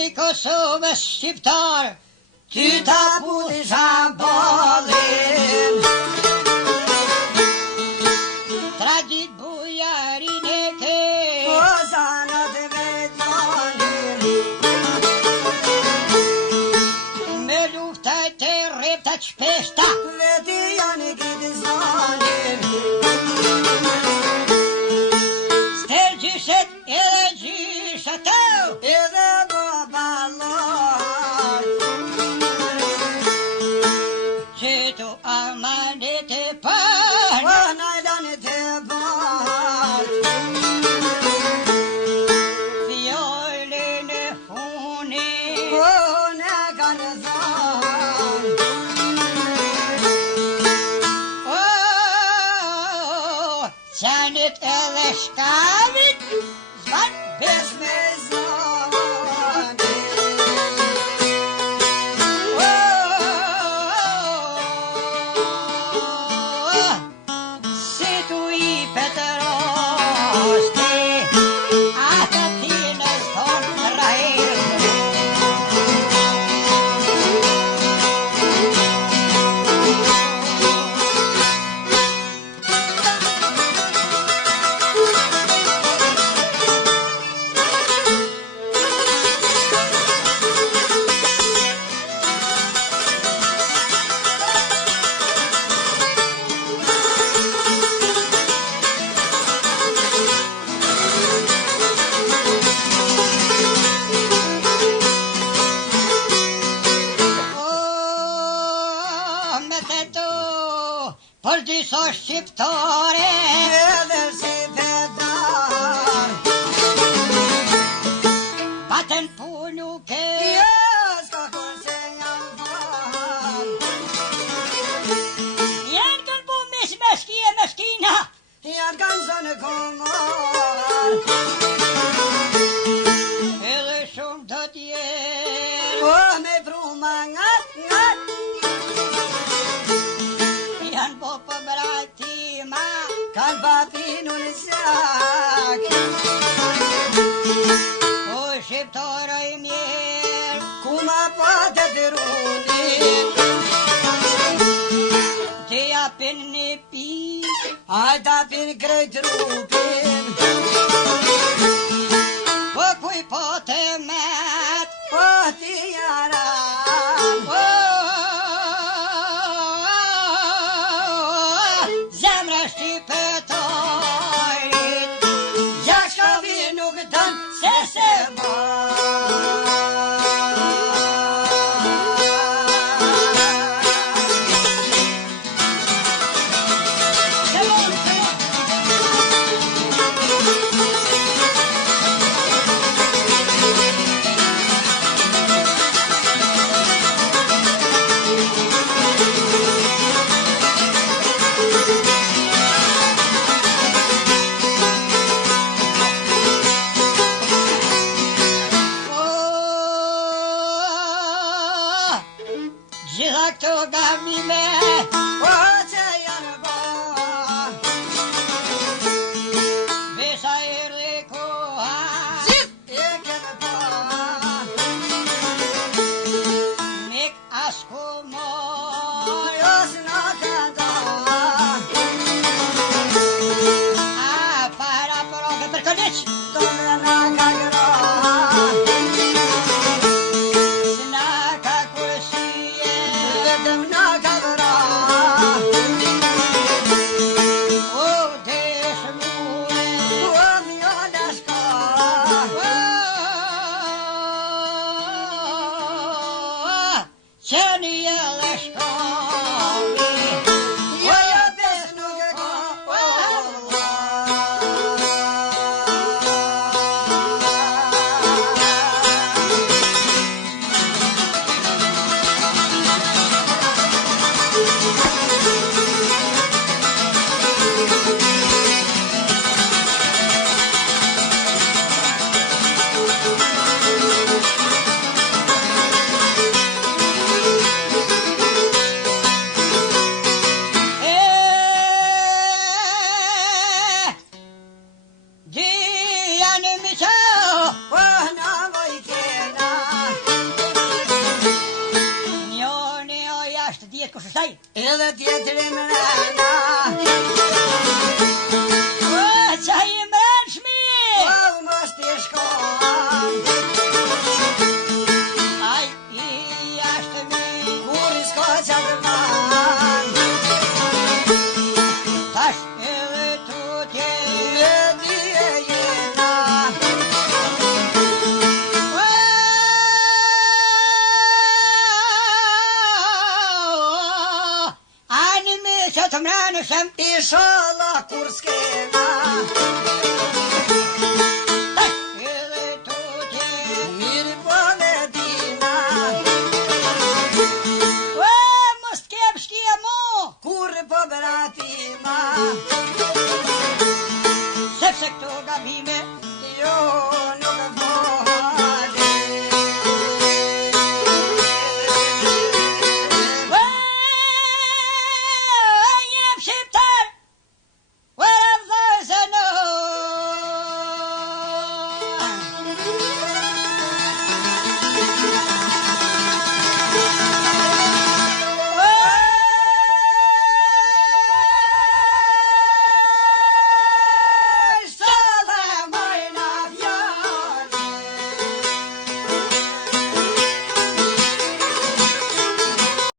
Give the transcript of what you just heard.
populli Kosovës shqiptar, ty ta pusha ballin. Tradit bujarin e ke, o zanat e veçanin, me luftat e rrepta qpeshta, veti janë këtë zanin. stel gjyshet edhe gjyshet tau, Edhe baballar, që tu amanet e par, o najdanit e bart, fjollin e funit, o ne kanë zan. Qanit edhe shkavit, zban Besh me zanin, si tu i Petrosti, ata ti në zdonë rahim. Për disa shqiptare, edhe si pedar, baten punu ke, s'ka kur se janë far, janë kanë bu meshkia meshkina, janë kanë zonë komar, edhe shumë të tjerë, o me pruma ngat, janë bo për bratima, kanë papinu në shak, o shqiptara i mirë, ku ma pate të runin, të japin një pi, aj tapin krejt rupin, po kuj po të met, po ti jaran, zemra shqipetarit, jashkavi nuk dën se se gjitha këto gamime, o që janë ba, vesa erdhe koha, gjithë e kënë pa, mik asku mor, jo s'na ka da, a para prove për këlliq, dole na ka gra, s'na ka kursie, vetëm na ka vra, edhe tjetëri mrena. Qa i mrenshmi? Mos t'i shkon, Aj i jashtë mi, kur i s'ka qatë man, tash edhe tutje. e di e jena. Ani me që të mrenë shem. Inshallah kur s'kena,